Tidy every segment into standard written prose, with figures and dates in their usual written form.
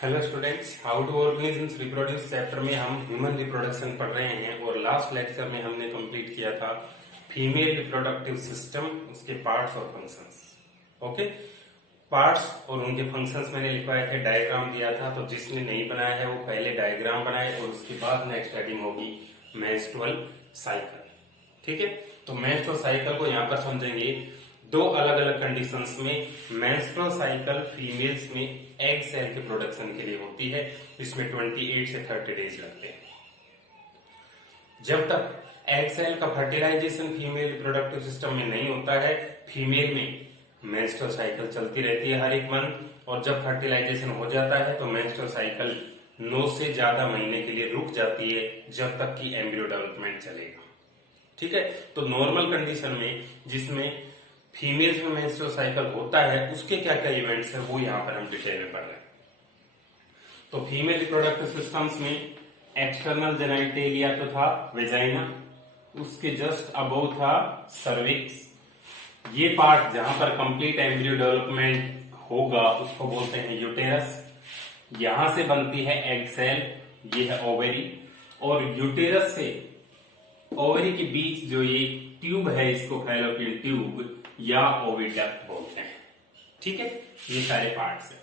Hello students, how to organisms reproduce chapter में हम human reproduction पढ़ रहे हैं और लास्ट लेक्चर में हमने कंप्लीट किया था फीमेल रिप्रोडक्टिव सिस्टम, उसके पार्ट्स और फंक्शंस। ओके, पार्ट्स और उनके फंक्शंस मैंने लिखवाए थे, डायग्राम दिया था। तो जिसने नहीं बनाया है वो पहले डायग्राम बनाए और उसके बाद नेक्स्ट हेडिंग होगी मेंस्ट्रुअल साइकिल। ठीक है, तो मेंस्ट्रुअल साइकिल को यहाँ पर समझेंगे। दो अलग अलग कंडीशंस में मेंस्ट्रुअल साइकिल फीमेल्स में एग सेल के प्रोडक्शन के लिए होती है। इसमें 28 से 30 डेज लगते हैं। जब तक एग सेल का फर्टिलाइजेशन फीमेल रिप्रोडक्टिव सिस्टम में नहीं होता है, फीमेल में मेंस्ट्रुअल साइकिल चलती रहती है हर एक मंथ। और जब फर्टिलाइजेशन हो जाता है तो मेंस्ट्रुअल साइकिल 9 से ज्यादा महीने के लिए रुक जाती है, जब तक कि एम्ब्रियो डेवलपमेंट चलेगा। ठीक है, तो नॉर्मल कंडीशन में जिसमें फीमेल्स में मेंस्ट्रुअल साइकिल होता है, उसके क्या क्या इवेंट्स है वो यहाँ पर हम डिटेल में पढ़ रहे हैं। तो फीमेल रिप्रोडक्टिव सिस्टम्स में एक्सटर्नल जेनिटलिया तो था वेजाइना, उसके जस्ट अबव था सर्विक्स। ये पार्ट जहां पर कंप्लीट एम्ब्रियो डेवलपमेंट होगा उसको बोलते हैं यूटेरस। यहां से बनती है एग सेल, ये है ओवेरी। और यूटेरस से ओवरी के बीच जो ये ट्यूब है, इसको फैलोपियन ट्यूब या ओविडक्ट बोलते हैं। ठीक है, ये सारे पार्ट्स हैं।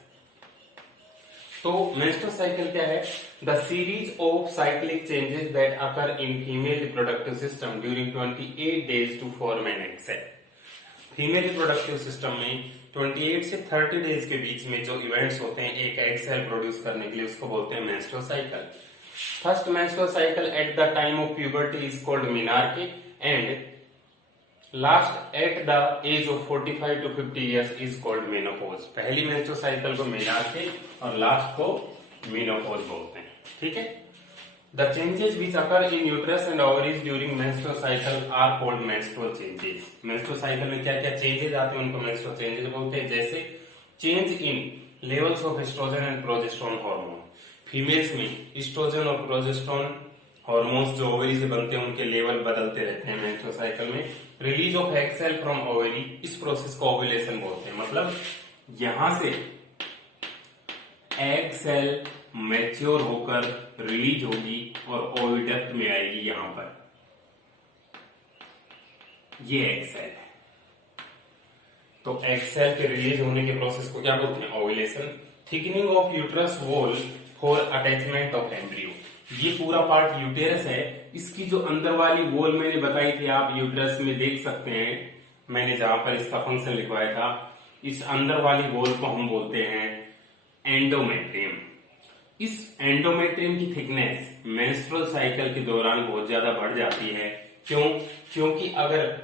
तो मेंस्ट्रुअल साइकिल क्या है? The series of cyclic changes that occur in female reproductive system during 28 days to form an egg cell. Female reproductive system में 28 से 30 डेज के बीच में जो इवेंट्स होते हैं एक एग सेल प्रोड्यूस करने के लिए, उसको बोलते हैं menstrual cycle. First menstrual cycle at the time of puberty is called menarche and last at the age of 45 to 50 years is called menopause। पहली menstrual cycle को menarche और लास्ट को menopause बोलते हैं। ठीक है, the changes which occur in uterus and ovaries during menstrual cycle are called menstrual changes। menstrual cycle में क्या क्या changes आते हैं उनको menstrual changes बोलते हैं। जैसे change in levels of estrogen and progesterone hormone। Females में इस्ट्रोजन और प्रोजेस्टेरोन हार्मोन्स जो ओवरी से बनते हैं उनके लेवल बदलते रहते हैं मेंस्ट्रुअल साइकिल में। Release of egg cell from ovary, इस प्रोसेस को ओव्यूलेशन बोलते हैं। मतलब यहां से एग सेल मैच्योर होकर रिलीज होगी और ओविडक्ट में आएगी। यहां पर ये एग सेल है, तो एग सेल के रिलीज होने के प्रोसेस को क्या बोलते हैं? Ovulation. Thickening of uterus wall for attachment of embryo, ये पूरा पार्ट यूटेरस है। इसकी जो अंदर वाली वॉल मैंने बताई थी, आप यूटेरस में देख सकते हैं, मैंने जहां पर इसका फंक्शन लिखवाया था, इस अंदर वाली वॉल को हम बोलते हैं एंडोमेट्रियम। इस एंडोमेट्रियम की थिकनेस मेंस्ट्रुअल साइकिल के दौरान बहुत ज्यादा बढ़ जाती है। क्यों? क्योंकि अगर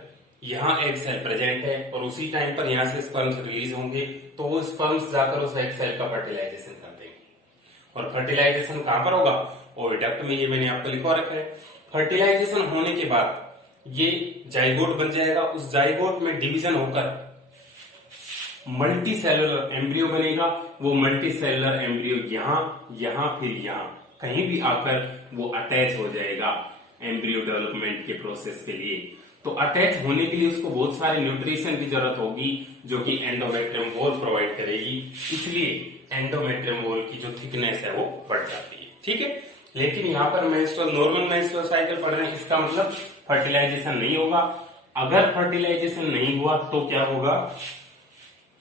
यहाँ एग सेल प्रेजेंट है और उसी टाइम पर यहाँ से स्पर्म्स रिलीज होंगे, तो वो स्पर्म्स जाकर उस एग सेल का फर्टिलाइजेशन कर देंगे। और फर्टिलाइजेशन कहां पर होगा? ओविडक्ट में। ये मैंने आपको लिखवा रखा है। फर्टिलाइजेशन होने के बाद ये जाइगोट बन जाएगा। उस जाइगोट में डिवीजन होकर मल्टी सेलुलर एम्ब्रियो बनेगा। वो मल्टी सेलुलर एम्ब्रियो यहां फिर यहां कहीं भी आकर वो अटैच हो जाएगा एम्ब्रियो डेवलपमेंट के प्रोसेस के लिए। तो अटैच होने के लिए उसको बहुत सारे न्यूट्रिशन की जरूरत होगी, जो कि एंडोमेट्रियम वॉल प्रोवाइड करेगी। इसलिए एंडोमेट्रियम वॉल की जो थिकनेस है वो बढ़ जाती है। ठीक है, लेकिन यहाँ पर नॉर्मल मेंस्ट्रुअल साइकिल पढ़ रहे हैं, इसका मतलब फर्टिलाइजेशन नहीं होगा। अगर फर्टिलाइजेशन नहीं हुआ तो क्या होगा?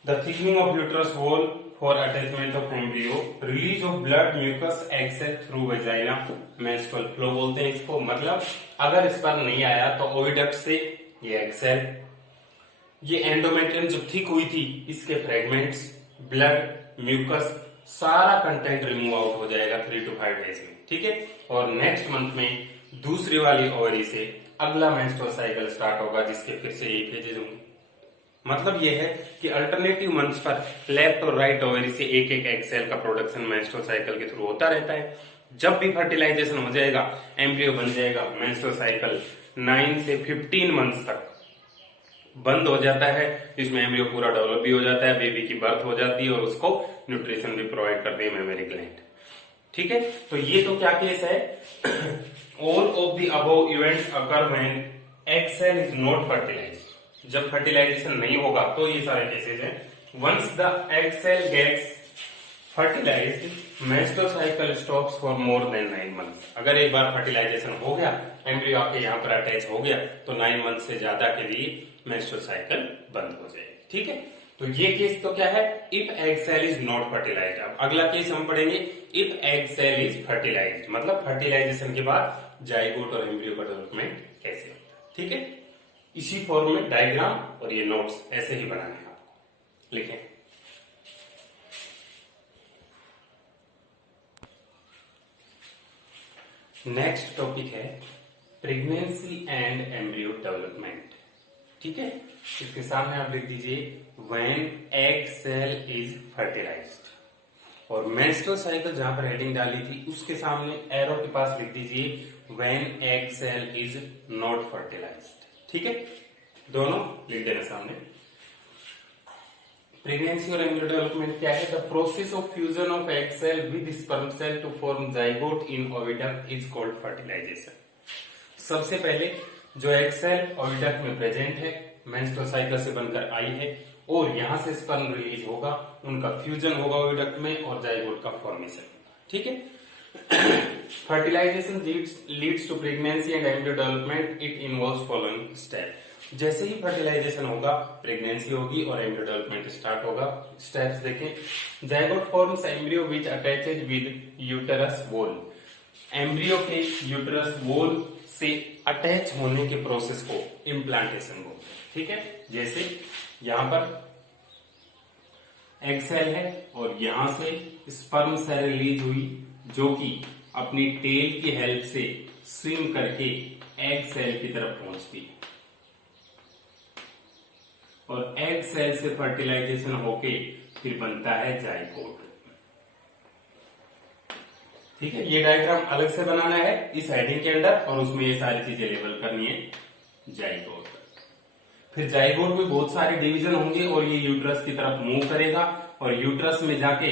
The thickening of uterus wall for attachment of embryo, release of blood mucus egg cell through vagina, menstrual flow बोलते हैं इसको। मतलब अगर स्पर्म नहीं आया तो ओविडक्ट से ये एग सेल, ये एंडोमेट्रियम जो थिक हुई थी, इसके फ्रेगमेंट्स, ब्लड, म्यूकस, सारा कंटेंट रिमूव आउट हो जाएगा 3 to 5 डेज में। ठीक है, और नेक्स्ट मंथ में दूसरी वाली ओवरी से अगला मेंस्ट्रुअल साइकिल स्टार्ट होगा, जिसके फिर से यही फेजेज होंगे। मतलब यह है कि अल्टरनेटिव मंथ्स पर लेफ्ट और राइट ओवरी से एक एक एग सेल का प्रोडक्शन मेंस्ट्रुअल साइकिल के थ्रू होता रहता है। जब भी फर्टिलाइजेशन हो जाएगा, एम्ब्रियो बन जाएगा, मेंस्ट्रुअल साइकिल 9 से 15 मंथ्स तक बंद हो जाता है। इसमें एम्ब्रियो पूरा डेवलप भी हो जाता है, बेबी की बर्थ हो जाती है और उसको न्यूट्रिशन भी प्रोवाइड करती है मेमरी ग्लैंड। ठीक है, तो ये तो क्या केस है? All of the above events occur when egg cell is not fertilized. जब फर्टिलाइजेशन नहीं होगा तो ये सारे केसेस हैं। Once the egg cell gets fertilized menstrual cycle stops for more than 9 months. अगर एक बार फर्टिलाइजेशन हो गया, एम्ब्रियो आपके यहाँ पर अटैच हो गया, तो 9 मंथ से ज्यादा के लिए मेस्टोसाइकिल बंद हो जाएगी। ठीक है, तो ये केस तो क्या है, if egg cell is not fertilised. अब अगला केस हम पढ़ेंगे, if egg cell is fertilised, मतलब फर्टिलाइजेशन के बाद जाइगोट और एम्ब्रियो का डेवलपमेंट कैसे होता है। ठीक है, इसी फॉर्म में डायग्राम और ये नोट्स ऐसे ही बनाने हैं आपको। लिखें, नेक्स्ट टॉपिक है प्रेगनेंसी एंड एम्ब्रियो डेवलपमेंट। ठीक है, इसके सामने आप लिख दीजिए when egg cell is fertilised, और मेंस्ट्रुअल साइकिल जहां पर हेडिंग डाली थी उसके सामने एरो के पास लिख दीजिए when egg cell is not fertilised. ठीक है, दोनों लिख देना सामने। प्रेगनेंसी और एम्ब्रियो डेवलपमेंट क्या है, the process of fusion of egg cell with sperm cell to form zygote in oviduct is called fertilisation. सबसे पहले जो एग सेल ओविडक्ट में प्रेजेंट है, मेंस्ट्रुअल साइकिल से बनकर आई है, और यहां से स्पर्म रिलीज होगा, उनका फ्यूजन होगा ओविडक्ट में और जाइगोट का फॉर्मेशन। ठीक है, fertilisation leads to pregnancy and embryo development. It involves following step. जैसे ही फर्टिलाइजेशन होगा, प्रेगनेंसी होगी और एम्ब्रियो डेवलपमेंट स्टार्ट होगा। स्टेप्स देखें, zygote forms embryo which attaches with uterus wall. Embryo के यूटेरस वॉल से अटैच होने के प्रोसेस को इम्प्लांटेशन बोलते हैं। ठीक है, जैसे यहां पर एग सेल है और यहां से स्पर्म सेल रिलीज हुई, जो कि अपनी टेल की हेल्प से स्विम करके एग सेल की तरफ पहुंचती है, और एग सेल से फर्टिलाइजेशन होके फिर बनता है जाइगोट। ठीक है, ये डायग्राम अलग से बनाना है इस हेडिंग के अंदर, और उसमें ये सारी चीजें लेबल करनी है। जाइगोट, फिर जाइगोट में बहुत सारे डिवीजन होंगे और ये यूट्रस की तरफ मूव करेगा, और यूट्रस में जाके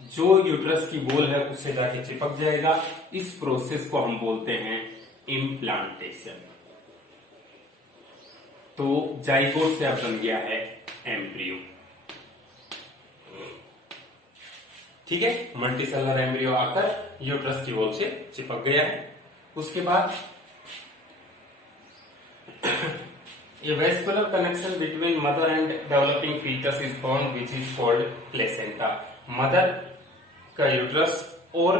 जो यूट्रस की वॉल है उससे जाके चिपक जाएगा। इस प्रोसेस को हम बोलते हैं इम्प्लांटेशन। तो जाइगोट से अब बन गया है एम्ब्रियो। ठीक है, मल्टीसेलर एम्ब्रियो आकर यूट्रस की वॉल से चिपक गया है। उसके बाद A vascular connection between mother and developing fetus is formed, which is called placenta. Mother का यूट्रस और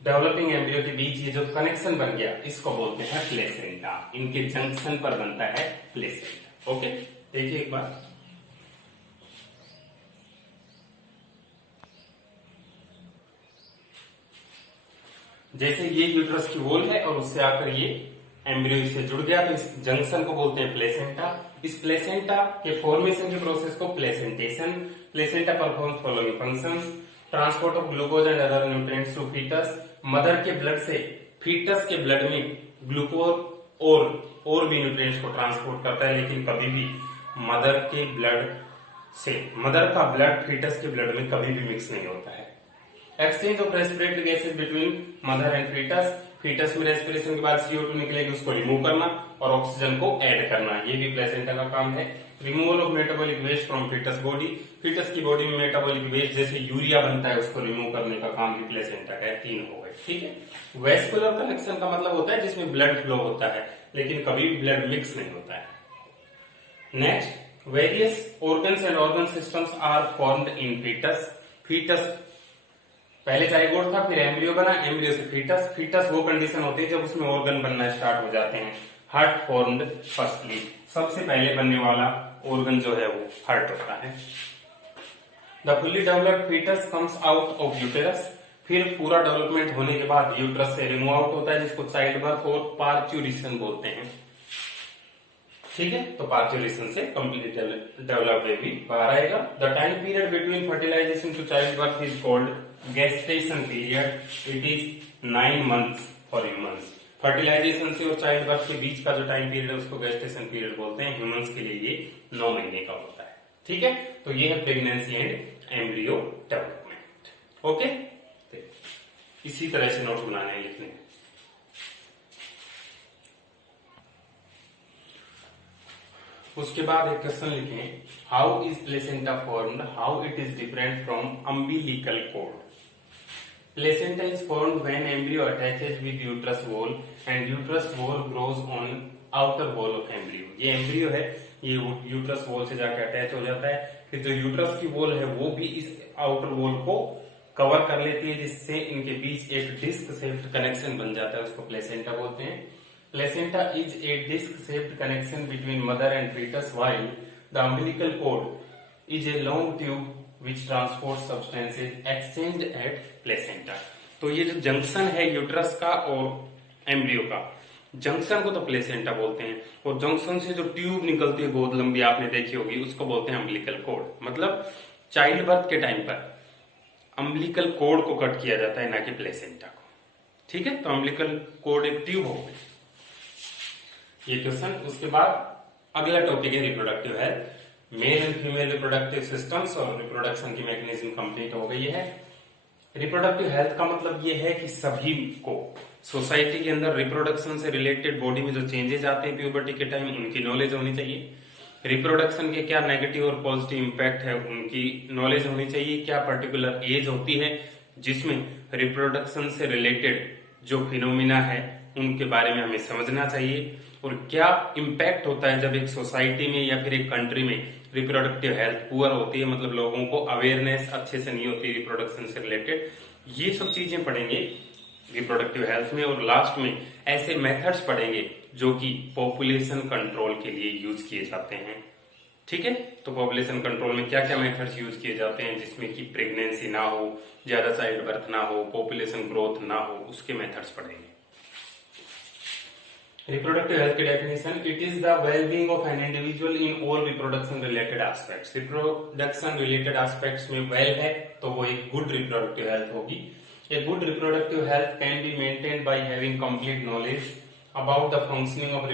डेवलपिंग एम्ब्रियो के बीच ये जो कनेक्शन बन गया, इसको बोलते हैं प्लेसेंटा। इनके जंक्शन पर बनता है प्लेसेंटा। ओके, देखिए एक बार, जैसे ये यूट्रस की वॉल है और उससे आकर ये एम्ब्रियो से जुड़ गया, तो इस जंक्शन को बोलते हैं प्लेसेंटा। इस प्लेसेंटा के फॉर्मेशन के प्रोसेस को placentation. Placenta performs following functions: transport of glucose and other nutrients to foetus. Mother के ब्लड से फीटस के ब्लड में ग्लूकोज और भी न्यूट्रिएंट्स को ट्रांसपोर्ट करता है, लेकिन कभी भी मदर के ब्लड से, मदर का ब्लड फीटस के ब्लड में कभी भी मिक्स नहीं होता है। Exchange of respiratory gases between mother and foetus. Foetus में रेस्पिरेशन के बाद CO2 निकलेगी, उसको रिमूव करना और ऑक्सीजन को ऐड करना, ये भी प्लेसेंटा का काम है। Removal of metabolic waste from foetus body. Foetus की बॉडी में मेटाबॉलिक वेस्ट जैसे यूरिया बनता है, उसको रिमूव करने का काम भी प्लेसेंटा का है। 3 हो गए। ठीक है, वेस्कुलर कनेक्शन का मतलब होता है जिसमें ब्लड फ्लो होता है, लेकिन कभी भी ब्लड मिक्स नहीं होता है। Next, various organs and organ systems are formed in foetus. Foetus पहले जाइगोट था, फिर एम्ब्रियो बना, एम्ब्रियो से फीटस। फीटस वो कंडीशन होती है जब उसमें ऑर्गन बनना स्टार्ट हो जाते हैं। हार्ट फॉर्म्ड फर्स्टली, सबसे पहले बनने वाला ऑर्गन जो है वो हार्ट होता है। The fully developed foetus comes out of uterus. फिर पूरा डेवलपमेंट होने के बाद यूटेरस से रिमूव आउट होता है, जिसको चाइल्ड बर्थ और पार्च्यूरेशन बोलते हैं। ठीक है, तो पार्च्यूरेशन से कंप्लीट डेवलप्ड बेबी बाहर आएगा। The time period between fertilisation to child birth is called gestation period. It is 9 months for humans. Fertilisation से और चाइल्ड बर्थ के बीच का जो टाइम पीरियड है उसको गेस्टेशन पीरियड बोलते हैं। ह्यूमंस के लिए ये 9 महीने का होता है। ठीक है, तो ये है pregnancy and embryo development. Okay, इसी तरह से नोट्स बनाने हैं, लिखने हैं। उसके बाद एक क्वेश्चन लिखें, how is placenta formed, how it is different from umbilical cord. Placenta is formed when embryo attaches with uterus wall and uterus wall grows on outer wall of embryo। ये embryo है, ये uterus wall से जाके attach हो जाता है, फिर जो uterus की wall है वो भी इस outer wall को कवर कर लेती है, जिससे इनके बीच एक डिस्क शेप्ड कनेक्शन बन जाता है, उसको प्लेसेंटा बोलते हैं। Placenta is a disc shaped connection between mother and fetus while the umbilical cord is a long tube which transport substances exchanged at placenta। तो ये जो जंक्शन है यूट्रस का और एम्ब्रियो का, जंक्शन को तो प्लेसेंटा बोलते हैं, और जंक्शन से जो ट्यूब निकलती है बहुत लंबी, आपने देखी होगी, उसको बोलते हैं अम्बिलिकल कॉर्ड। मतलब चाइल्ड बर्थ के टाइम पर अम्बिलिकल कॉर्ड को कट किया जाता है, ना कि प्लेसेंटा को। ठीक है, तो अम्बिलिकल कॉर्ड एक ट्यूब हो गई, ये क्वेश्चन। उसके बाद अगला टॉपिक है reproductive health, male and female reproductive systems और रिप्रोडक्शन की मैकेनिज्म कंप्लीट हो गई है। रिप्रोडक्टिव हेल्थ का मतलब ये है कि सभी को सोसाइटी के अंदर रिप्रोडक्शन से रिलेटेड बॉडी में जो चेंजेस आते हैं प्यूबर्टी के टाइम, उनकी नॉलेज होनी चाहिए। रिप्रोडक्शन के क्या नेगेटिव और पॉजिटिव इंपैक्ट है, उनकी नॉलेज होनी चाहिए। क्या पर्टिकुलर एज होती है जिसमें रिप्रोडक्शन से रिलेटेड जो फिनोमिना है उनके बारे में हमें समझना चाहिए, और क्या इम्पैक्ट होता है जब एक सोसाइटी में या फिर एक कंट्री में रिप्रोडक्टिव हेल्थ पुअर होती है, मतलब लोगों को अवेयरनेस अच्छे से नहीं होती रिप्रोडक्शन से रिलेटेड। ये सब चीजें पढ़ेंगे रिप्रोडक्टिव हेल्थ में, और लास्ट में ऐसे मेथड्स पढ़ेंगे जो कि पॉपुलेशन कंट्रोल के लिए यूज किए जाते हैं। ठीक है, तो पॉपुलेशन कंट्रोल में क्या क्या मेथड्स यूज किए जाते हैं जिसमें कि प्रेगनेंसी ना हो, ज्यादा चाइल्ड बर्थ ना हो, पॉपुलेशन ग्रोथ ना हो, उसके मेथड्स पढ़ेंगे। रिप्रोडक्टिव हेल्थ की definition, it is the wellbeing of an individual in all reproduction related aspects. Reproduction related aspects में वेल है तो वो एक गुड रिप्रोडक्टिव हेल्थ होगी। A good reproductive health can be maintained by having complete knowledge about the functioning of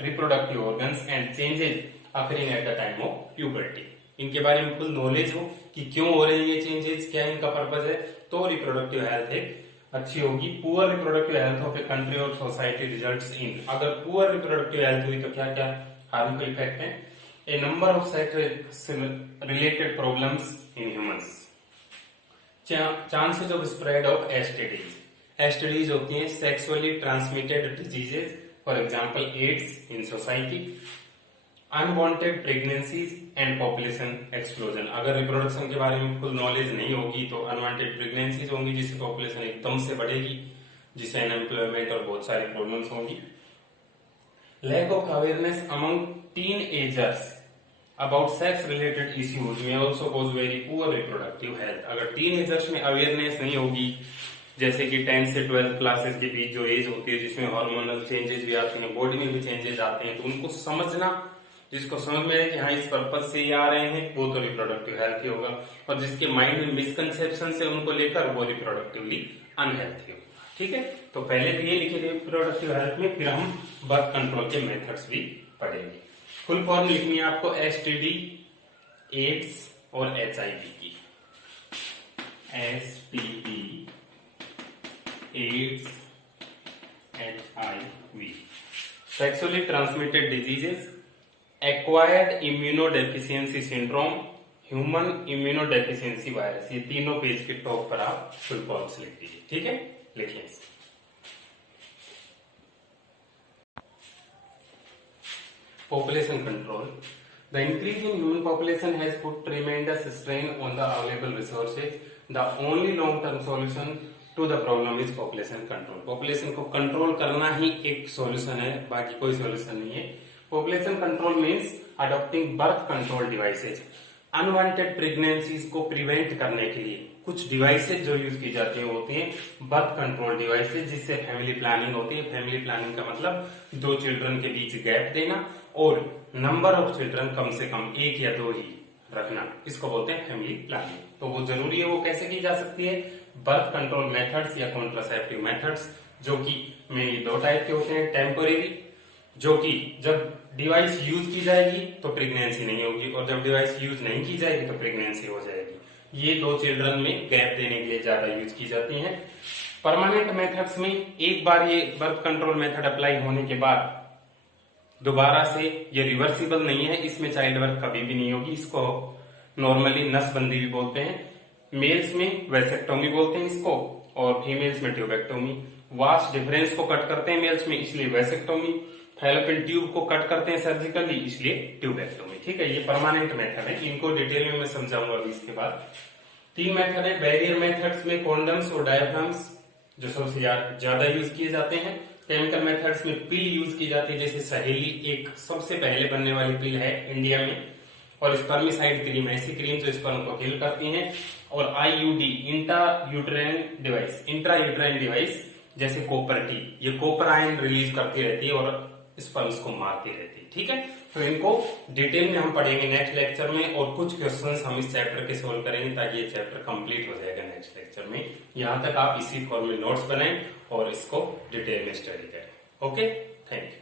reproductive organs and changes occurring at the time of puberty. इनके बारे में full knowledge हो कि क्यों हो रहे हैं ये चेंजेस, क्या इनका पर्पज है, तो रिप्रोडक्टिव हेल्थ एक अच्छी होगी। Poor reproductive health of a country और सोसाइटी रिजल्ट्स इन, अगर पुअर रिप्रोडक्टिव हेल्थ हुई तो क्या क्या हार्मफुल इफेक्ट है। A number of sex related problems in humans, chances of spread of STDs. STDs होती हैं sexually transmitted diseases, for example AIDS in society, unwanted pregnancies and population explosion. अगर reproduction के बारे में फुल नॉलेज नहीं होगी तो अनवांटेड प्रेगनेंसीज होंगी जिससे पॉपुलेशन एकदम से बढ़ेगी, जिससे अनएम्प्लॉयमेंट और बहुत सारी प्रॉब्लम्स होंगी। Lack of awareness among teenagers about sex related issues may also cause very poor reproductive health. अगर टीन एजर्स में अवेयरनेस नहीं होगी, जैसे कि 10 से 12 क्लासेस के बीच जो एज होती है जिसमें हार्मोनल चेंजेस भी आते हैं, बॉडी में भी चेंजेस आते हैं, तो उनको समझना, जिसको समझ में है कि हाँ इस पर्पज से ये आ रहे हैं, वो तो रिप्रोडक्टिव हेल्थी होगा, और जिसके माइंड में मिसकंसेप्शन से उनको लेकर वो रिप्रोडक्टिवली अनहेल्थी होगा। ठीक है, तो पहले तो ये लिखे रिप्रोडक्टिव हेल्थ में, फिर हम बर्थ कंट्रोल के मेथड्स भी पढ़ेंगे। फुल फॉर्म लिखनी है आपको एसटीडी, एड्स और एचआईवी की। STD, AIDS, HIV, sexually transmitted diseases, acquired immunodeficiency syndrome, human immunodeficiency virus. ये तीनों पेज के टॉप पर आप फुल फॉर्म्स लिख दीजिए। ठीक है, लिखिए। Population control, the increase in human population has put tremendous strain on the available resources. The only long term solution to the problem is population control. Population को control करना ही एक सॉल्यूशन है, बाकी कोई सॉल्यूशन नहीं है। Population control means adopting birth control devices. Unwanted pregnancies को प्रिवेंट करने के लिए कुछ डिवाइसेज जो यूज की जाती है होती हैं बर्थ कंट्रोल डिवाइसेज, जिससे फैमिली प्लानिंग होती है। फैमिली प्लानिंग का मतलब 2 चिल्ड्रन के बीच गैप देना और नंबर ऑफ चिल्ड्रन कम से कम 1 या 2 ही रखना, इसको बोलते हैं फैमिली प्लानिंग। तो वो जरूरी है, वो कैसे की जा सकती है, बर्थ कंट्रोल मेथड्स या कॉन्ट्रासेप्टिव मेथड्स, जो कि मेनली 2 टाइप के होते हैं। टेम्पोरेरी, जो कि जब डिवाइस यूज की जाएगी तो प्रेगनेंसी नहीं होगी, और जब डिवाइस यूज नहीं की जाएगी तो प्रेगनेंसी हो जाएगी। ये 2 चिल्ड्रन में गैप देने के लिए ज्यादा यूज की जाती हैं। परमानेंट मेथड्स में एक बार ये बर्थ कंट्रोल मेथड अप्लाई होने के बाद दोबारा से ये रिवर्सिबल नहीं है, इसमें चाइल्ड वर्क कभी भी नहीं होगी। इसको नॉर्मली नसबंदी भी बोलते हैं, मेल्स में वैसेक्टोमी बोलते हैं इसको, और फीमेल्स में ट्यूबेक्टोमी। वास्ट डिफरेंस को कट करते हैं मेल्स में, इसलिए वैसेक्टोमी। फैलोपियन ट्यूब को कट करते हैं सर्जिकली, इसलिए ट्यूबेक्टोमी। ठीक है, ये परमानेंट मेथड है, इनको डिटेल में मैं समझाऊंगा अभी इसके बाद। 3 मेथड है बैरियर मेथड्स में, कॉन्डम्स और डायफ्राम्स जो सबसे ज्यादा यूज किए जाते हैं। केमिकल मेथड्स में पिल यूज की जाती है, जैसे सहेली एक सबसे पहले बनने वाली पिल है इंडिया में, और स्पर्मिसाइड क्रीम ऐसी क्रीम जो स्पर्म को किल करती है। और आईयूडी इंट्रा यूट्राइन डिवाइस जैसे कॉपर टी, ये कॉपर आयन रिलीज करती रहती है और स्पर्म्स को मारती रहती है। ठीक है, तो इनको डिटेल में हम पढ़ेंगे नेक्स्ट लेक्चर में, और कुछ क्वेश्चंस हम इस चैप्टर के सोल्व करेंगे ताकि ये चैप्टर कंप्लीट हो जाएगा नेक्स्ट लेक्चर में। यहां तक आप इसी फॉर्म में नोट्स बनाएं और इसको डिटेल में स्टडी करें। Okay, thank you.